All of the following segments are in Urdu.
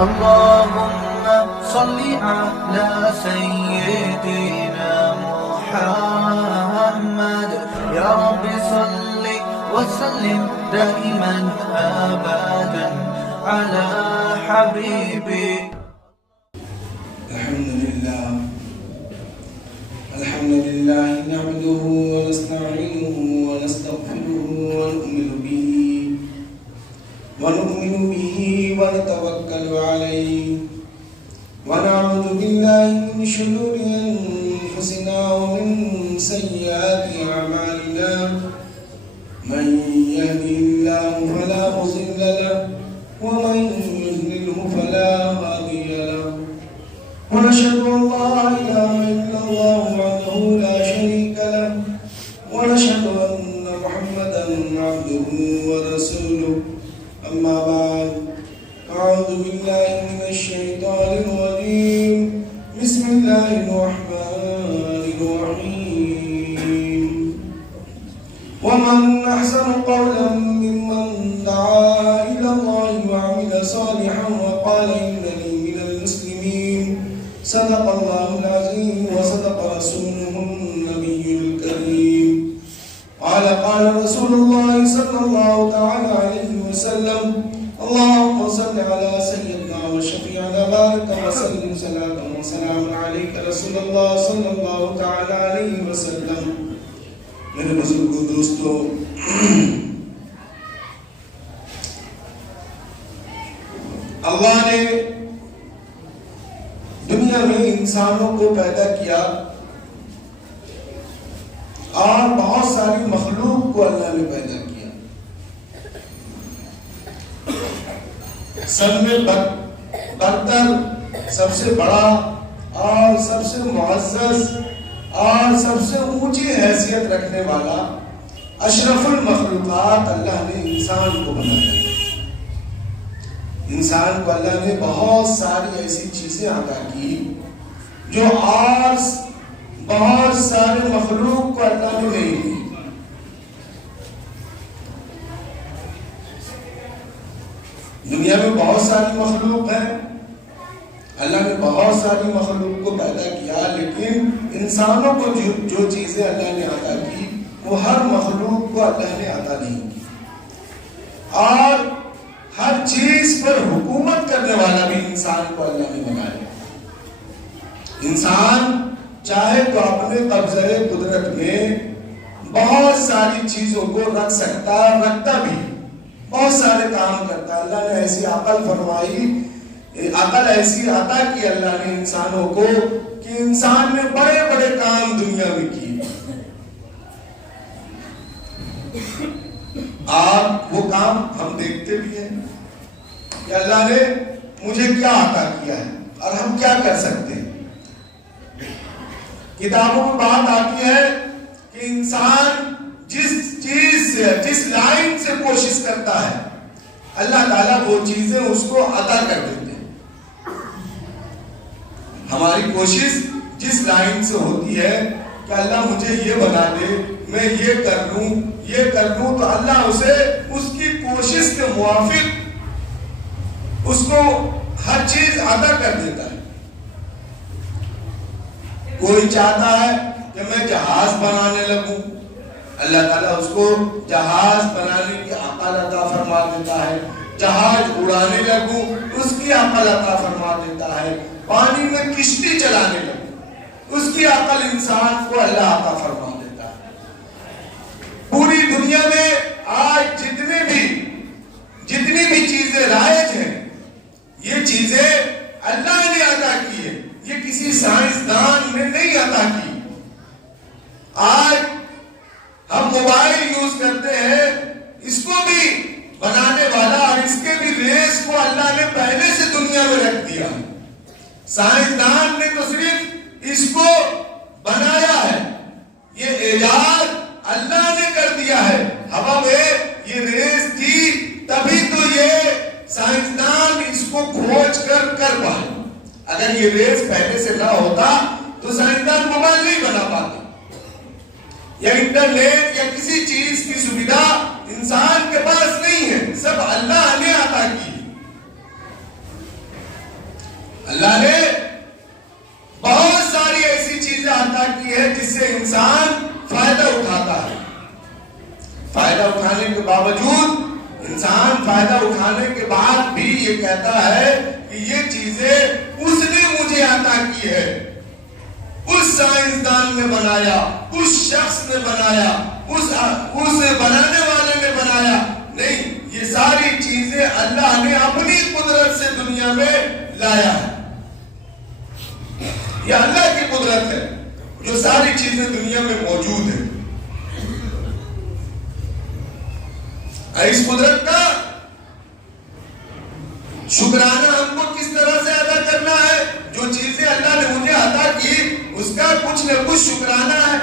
اللهم صل على سيدنا محمد يا رب صل وسلم دائما أبدا على حبيبك. الحمد لله نحمده ونستعينه ونستغفره ونؤمن به ونتوكل عليه ونعوذ بالله من شرور أنفسنا ومن سيئات أعمالنا من يهده الله فلا مضل له ومن يضلله فلا هادي له ونشهد أن لا إله إلا الله وحده لا شريك له ونشهد أن محمدا عبده ورسوله أما بعد أعوذ بالله من الشيطان الرجيم بسم الله الرحمن الرحيم ومن أحسن قولا ممن دعا إلى الله وعمل صالحا وقال إنني من المسلمين صدق الله العظيم وصدق رسوله النبي الكريم قال رسول الله صلى الله تعالى عليه وسلم اللهم صل على سيدنا وشفيعنا بارك وسلم صلاة وسلام عليك رسول الله صلى الله تعالى عليه وسلم. میرے بزرگوں دوستو، اللہ نے دنیا میں انسانوں کو پیدا کیا اور بہت ساری مخلوق کو اللہ نے پیدا کیا. سب میں برتر، سب سے بڑا اور سب سے معزز اور سب سے اونچی حیثیت رکھنے والا اشرف المخلوقات اللہ نے انسان کو بنایا. انسان کو اللہ نے بہت ساری ایسی چیزیں عطا کی جو اور بہت سارے مخلوق کو اللہ نے نہیں دی. دنیا میں بہت ساری مخلوق ہے، اللہ نے بہت ساری مخلوق کو پیدا کیا، لیکن انسانوں کو جو چیزیں اللہ نے عطا کی وہ ہر مخلوق کو اللہ نے عطا نہیں کی. اور ہر چیز پر حکومت کرنے والا بھی انسان کو اللہ نے بنایا. انسان چاہے تو اپنے قبضہ قدرت میں بہت ساری چیزوں کو رکھتا بھی، بہت سارے کام کرتا. اللہ نے ایسی عقل فرمائی، عقل ایسی عطا کی اللہ نے انسانوں کو کہ انسان نے بڑے بڑے کام دنیا میں کیے. اور وہ کام ہم دیکھتے بھی ہیں کہ اللہ نے مجھے کیا عطا کیا ہے اور ہم کیا کر سکتے ہیں. کتابوں میں بات آتی ہے کہ انسان جس چیز سے، جس لائن سے کوشش کرتا ہے اللہ تعالیٰ وہ چیزیں اس کو عطا کر دیتے ہیں. ہماری کوشش جس لائن سے ہوتی ہے کہ اللہ مجھے یہ بنا دے، میں یہ کر لوں تو اللہ اسے اس کی کوشش کے موافق اس کو ہر چیز عطا کر دیتا ہے. کوئی چاہتا ہے کہ میں جہاز بنانے لگوں، اللہ تعالیٰ اس کو جہاز بنانے کی عقل عطا فرما دیتا ہے. جہاز اڑانے لگوں اس کی عقل عطا فرما دیتا ہے. پانی میں کشتی چلانے لگوں اس کی عقل انسان کو اللہ عطا فرما دیتا ہے. پوری دنیا میں آج جتنی بھی چیزیں رائج ہیں یہ چیزیں اللہ نے عطا کی ہے، یہ کسی سائنسدان نے نہیں عطا کی. آج ہم موبائل یوز کرتے ہیں، اس کو بھی بنانے والا اور اس کے بھی ریس کو اللہ نے پہلے سے دنیا میں رکھ دیا. سائنسدان نے تو صرف اس کو بنایا ہے، یہ ایجاد اللہ نے کر دیا ہے. ہوا میں یہ ریس تھی تبھی تو یہ سائنسدان اس کو کھوج کر پائے. اگر یہ ریس پہلے سے نہ ہوتا تو سائنسدان موبائل نہیں بنا پاتے، یا انٹرنیٹ یا کسی چیز کی سویدھا انسان کے پاس نہیں ہے، سب اللہ نے عطا کی. اللہ نے بہت ساری ایسی چیزیں عطا کی ہے جس سے انسان فائدہ اٹھاتا ہے. فائدہ اٹھانے کے باوجود انسان فائدہ اٹھانے کے بعد بھی یہ کہتا ہے کہ یہ چیزیں اس نے مجھے عطا کی ہے. اس سائنسدان نے بنایا, اس شخص نے بنایا, اس بنانے والے نے بنایا نہیں, یہ ساری چیزیں اللہ نے اپنی قدرت سے دنیا میں لایا ہے. یہ اللہ کی قدرت ہے جو ساری چیزیں دنیا میں موجود ہیں. اس قدرت کا شکرانہ ہم کو کس طرح سے ادا کرنا ہے؟ جو چیزیں اللہ نے مجھے عطا کی اس کا کچھ نہ کچھ شکرانہ ہے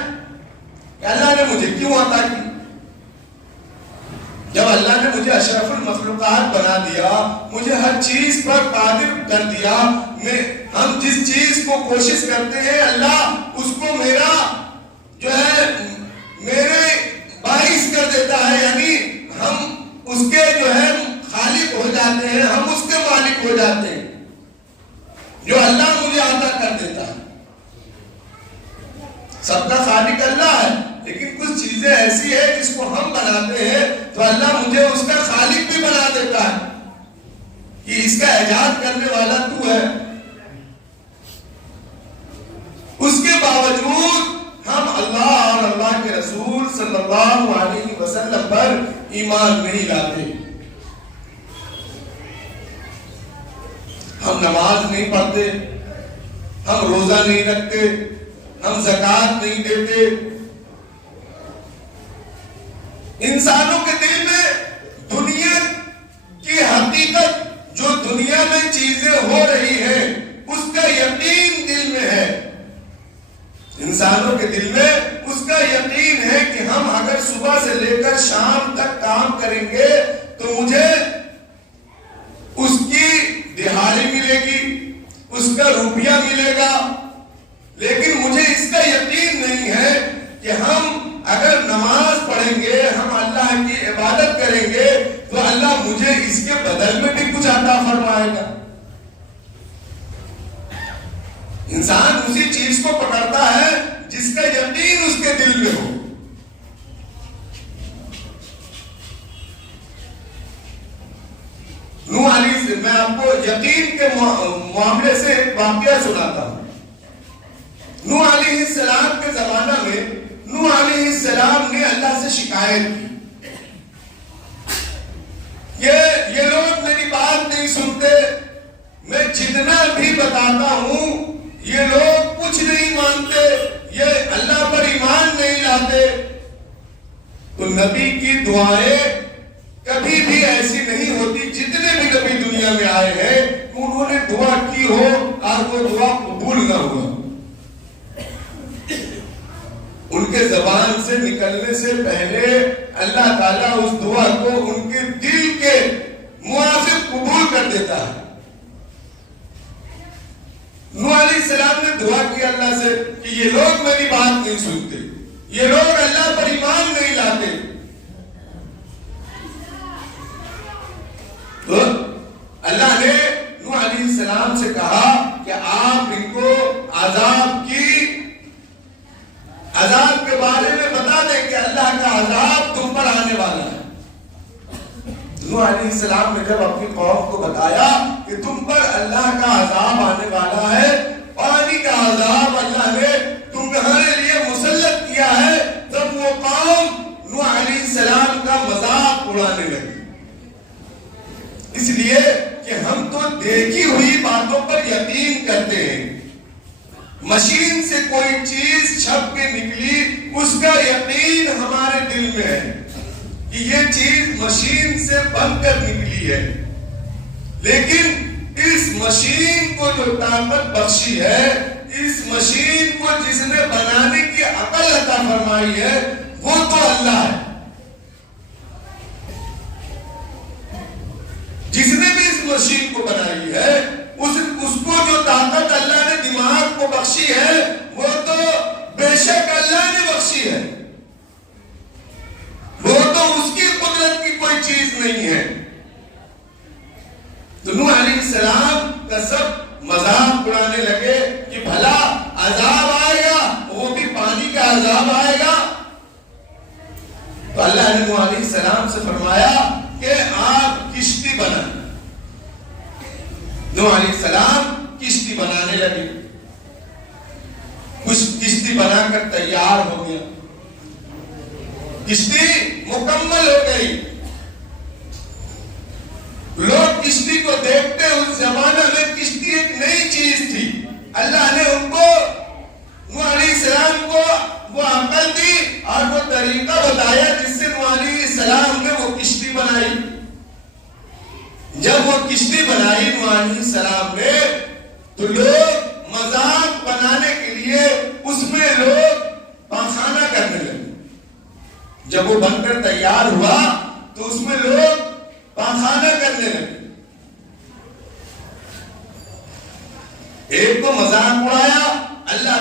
کہ اللہ نے مجھے کیوں عطا کی. جب اللہ نے مجھے اشرف المخلوقات بنا دیا, مجھے ہر چیز پر قادر کر دیا, ہم جس چیز کو کوشش کرتے ہیں اللہ اس کو میرا جو ہے میرے باعث کر دیتا ہے, یعنی ہم اس کے جو ہے خالق ہو جاتے ہیں, ہم اس کے مالک ہو جاتے ہیں. جو اللہ مجھے عطا کر دیتا ہے, سب کا خالق اللہ ہے, لیکن کچھ چیزیں ایسی ہیں جس کو ہم بناتے ہیں تو اللہ مجھے اس کا خالق بھی بنا دیتا ہے کہ اس کا ایجاد کرنے والا تو ہے. اس کے باوجود ہم اللہ اور اللہ کے رسول صلی اللہ علیہ وسلم پر ایمان نہیں لاتے. ہم نماز نہیں پڑھتے, ہم روزہ نہیں رکھتے, ہم زکوٰۃ نہیں دیتے. انسانوں کے دل میں دنیا کی حقیقت, جو دنیا میں چیزیں ہو رہی ہیں اس کا یقین دل میں ہے. انسانوں کے دل میں اس کا یقین ہے کہ ہم اگر صبح سے لے کر شام تک کام کریں گے تو مجھے اس کی دہاڑی ملے گی, اس کا روپیہ ملے گا. لیکن مجھے اس کا یقین نہیں ہے کہ ہم اگر نماز پڑھیں گے, ہم اللہ کی عبادت کریں گے تو اللہ مجھے اس کے بدل میں بھی کچھ عطا فرمائے گا. انسان اسی چیز کو پکڑتا ہے جس کا یقین اس کے دل میں ہو. نوح علیہ سے میں آپ کو یقین کے معاملے سے ایک واقعہ سناتا ہوں. نوح علیہ السلام کے زمانہ میں نوح علیہ السلام نے اللہ سے شکایت کی, یہ لوگ میری بات نہیں سنتے, میں جتنا بھی بتاتا ہوں یہ لوگ کچھ نہیں مانتے, یہ اللہ پر ایمان نہیں لاتے. تو نبی کی دعائیں کبھی بھی ایسی نہیں ہوتی, جتنے بھی نبی دنیا میں آئے ہیں انہوں نے دعا کی ہو اور وہ دعا قبول نہ ہوا. ان کے زبان سے نکلنے سے پہلے اللہ تعالیٰ اس دعا کو ان کے دل کے موافق قبول کر دیتا ہے. نوح علیہ السلام نے دعا کی اللہ سے کہ یہ لوگ میری بات نہیں سنتے, یہ لوگ اللہ پر ایمان نہیں لاتے. تو اللہ نے نوح علیہ السلام سے کہا کہ آپ ان کو عذاب کے بارے میں بتا دیں کہ اللہ کا عذاب تم پر آنے والا ہے. نوح علیہ السلام نے جب اپنی قوم کو بتایا کہ تم پر اللہ کا عذاب آنے والا ہے, پانی کا عذاب اللہ نے تمہارے لیے مسلط کیا ہے, تب وہ قوم نوح علیہ السلام کا مذاق اڑانے لگی. اس لیے کہ ہم تو دیکھی ہوئی باتوں پر یقین کرتے ہیں. مشین سے کوئی چیز چھپ کے نکلی, اس کا یقین ہمارے دل میں ہے کہ یہ چیز مشین سے بن کر نکلی ہے. لیکن اس مشین کو جو طاقت بخشی ہے, اس مشین کو جس نے بنانے کی عقل عطا فرمائی ہے, وہ تو اللہ ہے. جس نے بھی اس مشین کو بنائی ہے, اس کو جو طاقت اللہ نے دماغ کو بخشی ہے, وہ تو بے شک اللہ نے بخشی ہے, وہ تو اس کی قدرت کی کوئی چیز نہیں ہے. تو نوح علیہ السلام کا سب مذاق اڑانے لگے کہ بھلا عذاب آئے گا، وہ بھی پانی کا عذاب آئے گا. تو اللہ نے نوح علیہ السلام سے فرمایا کہ آپ کشتی بنائیں. نوح علیہ السلام کشتی بنانے لگے. کچھ کشتی بنا کر تیار ہو گیا، کشتی مکمل ہو گئی. لوگ کشتی کو دیکھتے، اس زمانہ میں کشتی ایک نئی چیز تھی. اللہ نے ان کو، نوح علیہ السلام کو وہ عقل دی اور وہ طریقہ بتایا جس سے نوح علیہ السلام نے وہ کشتی بنائی. جب وہ کشتی بنائی نوح علیہ السلام نے، تو لوگ مذاق بنانے کے لیے اس میں لوگ پاخانہ کرنے لگے. جب وہ بن کر تیار ہوا تو اس میں لوگ پاخانہ کرنے لگے. ایک تو مذاق اڑایا، اللہ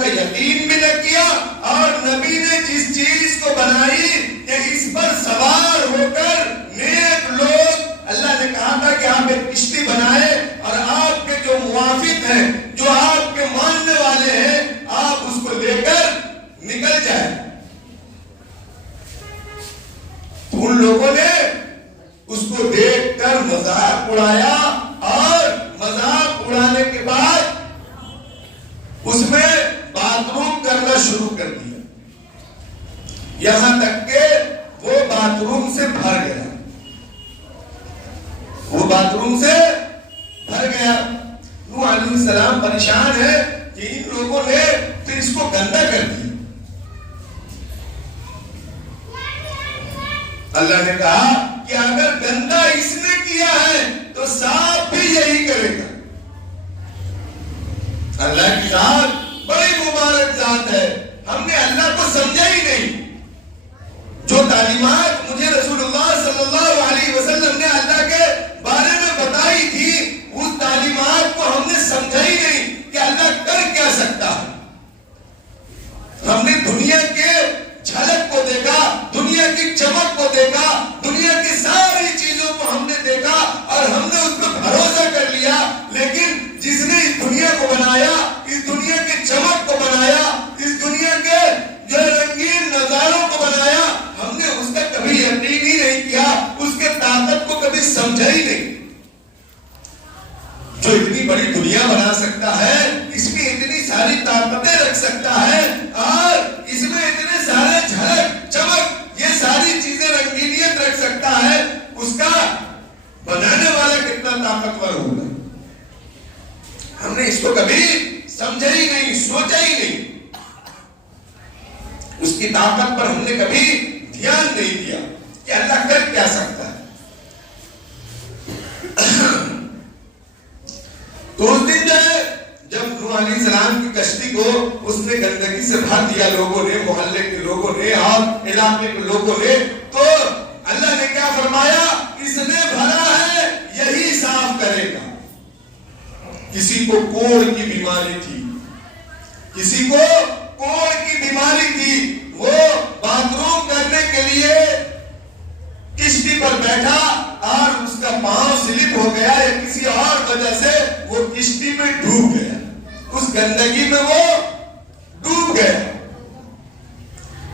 کا یقین بھی نہ کیا، اور نبی نے جس چیز کو بنائی کہ اس پر سوار ہو کر نیک لوگ، اللہ نے کہا تھا کہ آپ ایک کشتی بنائے اور آپ کے جو موافق ہیں، جو آپ کے ماننے والے ہیں، آپ اس کو لے کر نکل جائیں. تو ان لوگوں نے اس کو دیکھ کر مذاق اڑایا، اور مذاق اڑانے کے بعد اس میں باتھ روم کرنا شروع کر دیا، یہاں تک کہ وہ باتھ روم سے بھر گیا. وہ باتھ روم سے بھر گیا. نوح علیہ السلام پریشان ہے کہ ان لوگوں نے پھر اس کو گندا کر دیا. اللہ نے کہا کہ اگر گندا اس نے کیا ہے تو صاف بھی یہی کرے گا. اللہ کی ذات بڑی مبارک ذات ہے. ہم نے اللہ کو سمجھا ہی نہیں. جو تعلیمات مجھے رسول اللہ صلی اللہ علیہ وسلم نے اللہ کے بارے میں بتائی تھی، اس تعلیمات کو ہم نے سمجھا ہی نہیں کہ اللہ کر کیا سکتا ہے. ہم نے دنیا کے جھلک کو دیکھا، دنیا کی چمک کو دیکھا، دنیا کی ساری چیزوں کو ہم نے دیکھا اور ہم نے اس پر بھروسہ کر لیا. لیکن جس نے اس دنیا کو بنایا، اس دنیا کی چمک کو بنایا، اس دنیا کے جو رنگین نظاروں کو بنایا، ہم نے اس کا کبھی یقین ہی نہیں کیا، اس کے طاقت کو کبھی سمجھا ہی نہیں. جو اتنی بڑی دنیا بنا سکتا ہے، اس میں اتنی ساری طاقتیں رکھ سکتا ہے، اور اس میں اتنے سارے جھلک چمک، یہ ساری چیزیں رنگینیت رکھ سکتا ہے، اس کا بنانے والا کتنا طاقتور ہوگا. ہم نے اس کو کبھی سمجھا ہی نہیں، سوچا ہی نہیں. اس کی طاقت پر ہم نے کبھی دھیان نہیں دیا کہ اللہ کر کیا سکتا ہے. تو اس دن جب نوح علیہ السلام کی کشتی کو اس نے گندگی سے بھر دیا، لوگوں نے، محلے کے لوگوں نے اور علاقے کے لوگوں نے، تو اللہ نے کیا فرمایا؟ اس نے بھرا ہے، یہی صاف کرے گا. کسی کو کوڑ کی بیماری تھی، کسی کو کوڑ کی بیماری تھی، وہ باتھ روم کرنے کے لیے کشتی پر بیٹھا اور اس کا پاؤں سلپ ہو گیا یا کسی اور وجہ سے وہ کشتی میں ڈوب گیا، اس گندگی میں وہ ڈوب گیا.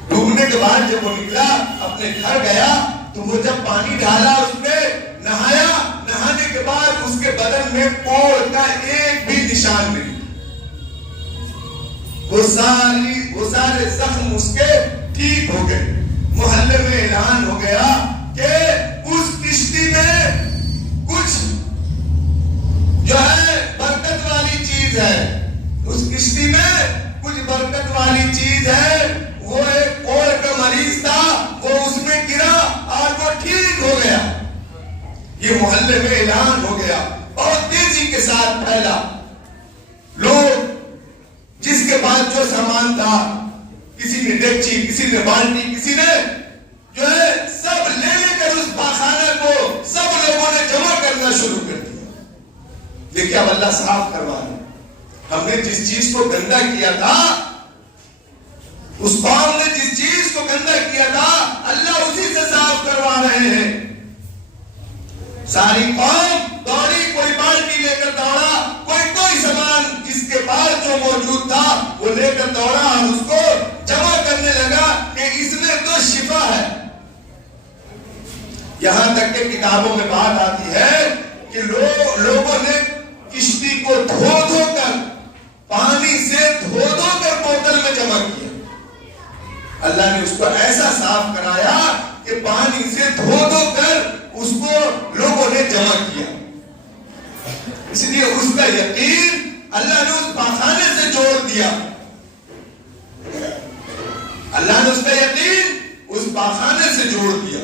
ڈوبنے کے بعد جب وہ نکلا، اپنے گھر گیا، تو وہ جب پانی ڈالا اس میں نہایا، نہانے کے بعد اس کے بدن میں کوڑ کا ایک بھی نشان نہیں. وہ سارے زخم اس کے ٹھیک ہو گئے. محلے میں اعلان ہو گیا کہ اس کشتی میں کچھ جو ہے برکت والی چیز ہے، اس کشتی میں کچھ برکت والی چیز ہے. وہ ایک کوڑ کا مریض تھا، وہ اس میں گرا اور وہ ٹھیک ہو گیا. یہ محلے میں اعلان ہو گیا، بہت تیزی کے ساتھ پھیلا. لوگ جس کے پاس جو سامان تھا، کسی نے ڈیکچی، کسی نے بالٹی، کسی نے جو ہے سب لے کر اس پاخانہ کو سب لوگوں نے جمع کرنا شروع کر دیا. دیکھیے اب اللہ صاف کروا رہے. ہم نے جس چیز کو گندا کیا تھا، اس قوم نے جس چیز کو گندا کیا تھا، اللہ اسی سے صاف کروا رہے ہیں. ساری قوم دوڑی، کوئی بالٹی لے کر دوڑا، کوئی دوڑا اور اس کو جمع کرنے لگا کہ اس میں تو شفا ہے. یہاں تک کہ کتابوں میں بات آتی ہے کہ لوگوں نے کشتی کو دھو دھو کر پانی سے دھو دھو کر بوتل میں جمع کیا. اللہ نے اس کو ایسا صاف کرایا کہ پانی سے دھو دھو کر اس کو لوگوں نے جمع کیا. اس لیے اس کا یقین اللہ نے اس پاخانے سے جوڑ دیا. اللہ نے اس کا یقین اس پاخانے سے جوڑ دیا.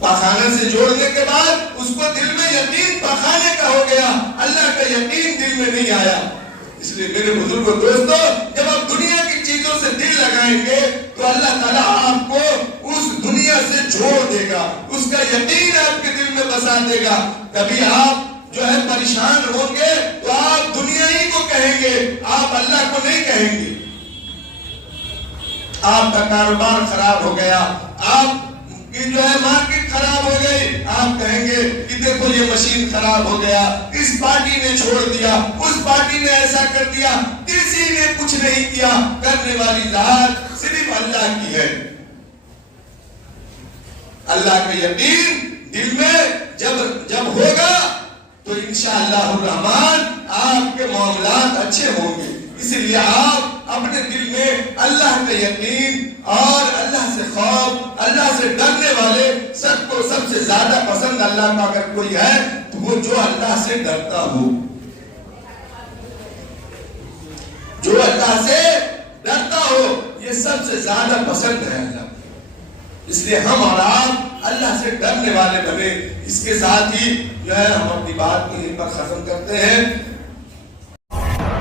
پاخانے سے جوڑنے کے بعد اس کو دل میں یقین پاخانے کا ہو گیا, اللہ کا یقین دل میں نہیں آیا. اس لیے میرے بزرگوں دوستو, جب آپ دنیا کی چیزوں سے دل لگائیں گے تو اللہ تعالیٰ آپ کو اس دنیا سے جوڑ دے گا, اس کا یقین آپ کے دل میں بسا دے گا. کبھی آپ جو ہے پریشان ہوں گے تو آپ دنیا ہی کو کہیں گے, آپ اللہ کو نہیں کہیں گے. آپ کا کاروبار خراب ہو گیا, آپ کی جو ہے مارکیٹ خراب ہو گئی, آپ کہیں گے کہ دیکھو یہ مشین خراب ہو گیا, اس پارٹی نے چھوڑ دیا, اس پارٹی نے ایسا کر دیا, کسی نے کچھ نہیں کیا. کرنے والی ذات صرف اللہ کی ہے. اللہ کا یقین دل میں جب ہوگا تو انشاءاللہ الرحمن آپ کے معاملات اچھے ہوں گے. اس لیے آپ اپنے دل میں اللہ کا یقین اور اللہ سے خوف, اللہ سے ڈرنے والے سب کو سب سے زیادہ پسند اللہ کا اگر کوئی ہے تو وہ جو اللہ سے ڈرتا ہو, جو اللہ سے ڈرتا ہو, یہ سب سے زیادہ پسند ہے اللہ. اس لیے ہم اور آپ اللہ سے ڈرنے والے بنے. اس کے ساتھ ہی جو ہے ہم اپنی بات کو یہیں پر ختم کرتے ہیں.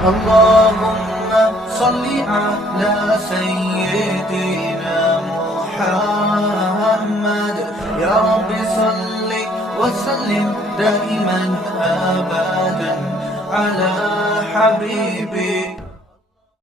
اللهم صل على سيدنا محمد يا رب صل وسلم دائما أبدا على حبيبي